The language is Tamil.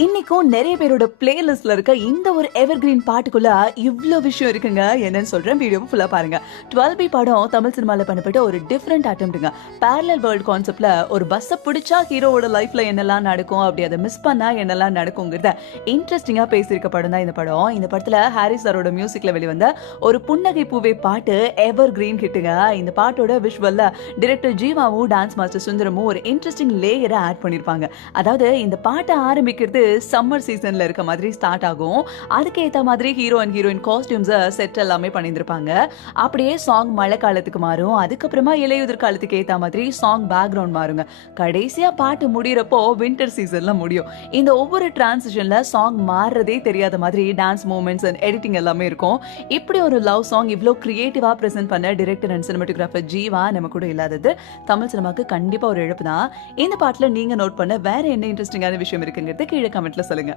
இன்னைக்கும் நிறைய பேரோட பிளேலிஸ்ட்ல இருக்க இந்த ஒரு எவர்கிரீன் பாட்டுக்குள்ள இவ்ளோ விஷயம் இருக்குங்க. என்னன்னு சொல்றேன், வீடியோ ஃபுல்லா பாருங்க. 12B படம் தமிழ் சினிமால பண்ணப்பட்ட ஒரு டிஃபரெண்ட் அட்டெம்ப்ட்ங்க. பேரலல் வேர்ல்ட் கான்செப்ட்ல ஒரு பஸ்ஸை பிடிச்சா ஹீரோவோட லைஃப்ல என்னெல்லாம் நடக்கும், அப்படி அதை மிஸ் பண்ணா என்னெல்லாம் நடக்குங்கிறத இன்ட்ரெஸ்டிங்கா பேசியிருக்க படம் தான் இந்த படம். இந்த படத்துல ஹாரிஸ் சாரோட மியூசிக்ல வெளிவந்த ஒரு புன்னகை பூவே பாட்டு எவர் கிரீன் ஹிட்டுங்க. இந்த பாட்டோட விஷுவல்ல டைரக்டர் ஜீவாவும் டான்ஸ் மாஸ்டர் சுந்தரமும் ஒரு இன்ட்ரெஸ்டிங் லேயரை ஆட் பண்ணிருப்பாங்க. அதாவது இந்த பாட்டை ஆரம்பிக்கிறது சம்மர் சீசன்ல இருக்க மாதிரி ஸ்டார்ட் ஆகும். அதுக்கு ஏத்த மாதிரி hero and heroine costumes set எல்லாமே பண்ணியிருப்பாங்க. அப்படியே சாங் மழை காலத்துக்கு மாறும். அதுக்கப்புறமா இலையுதிர் காலத்துக்கு ஏத்த மாதிரி சாங் பேக்ரவுண்ட் மாறுங்க. கடைசியா பாட்டு முடியறப்போ வின்டர் சீசன்ல முடியும். இந்த ஒவ்வொரு டிரான்சிஷன்ல சாங் மாறுறதே தெரியாத மாதிரி டான்ஸ் மூவ்மெண்ட்ஸ் அண்ட் எடிட்டிங் எல்லாமே இருக்கும். இப்படி ஒரு லவ் சாங் இவ்ளோ கிரியேட்டிவா பிரசன்ட் பண்ண டைரக்டர் அண்ட் சினிமாட்டோகிராஃபர் ஜீவா நம்ம கூட இல்லாதது தமிழ் சினிமாக்கு கண்டிப்பா ஒரு இழப்பு தான். இந்த பாட்டுல நீங்க நோட் பண்ண வேற என்ன இன்ட்ரெஸ்டிங்கான விஷயம் இருக்குங்கிறது கீழே கமெண்ட்ல சொல்லுங்க.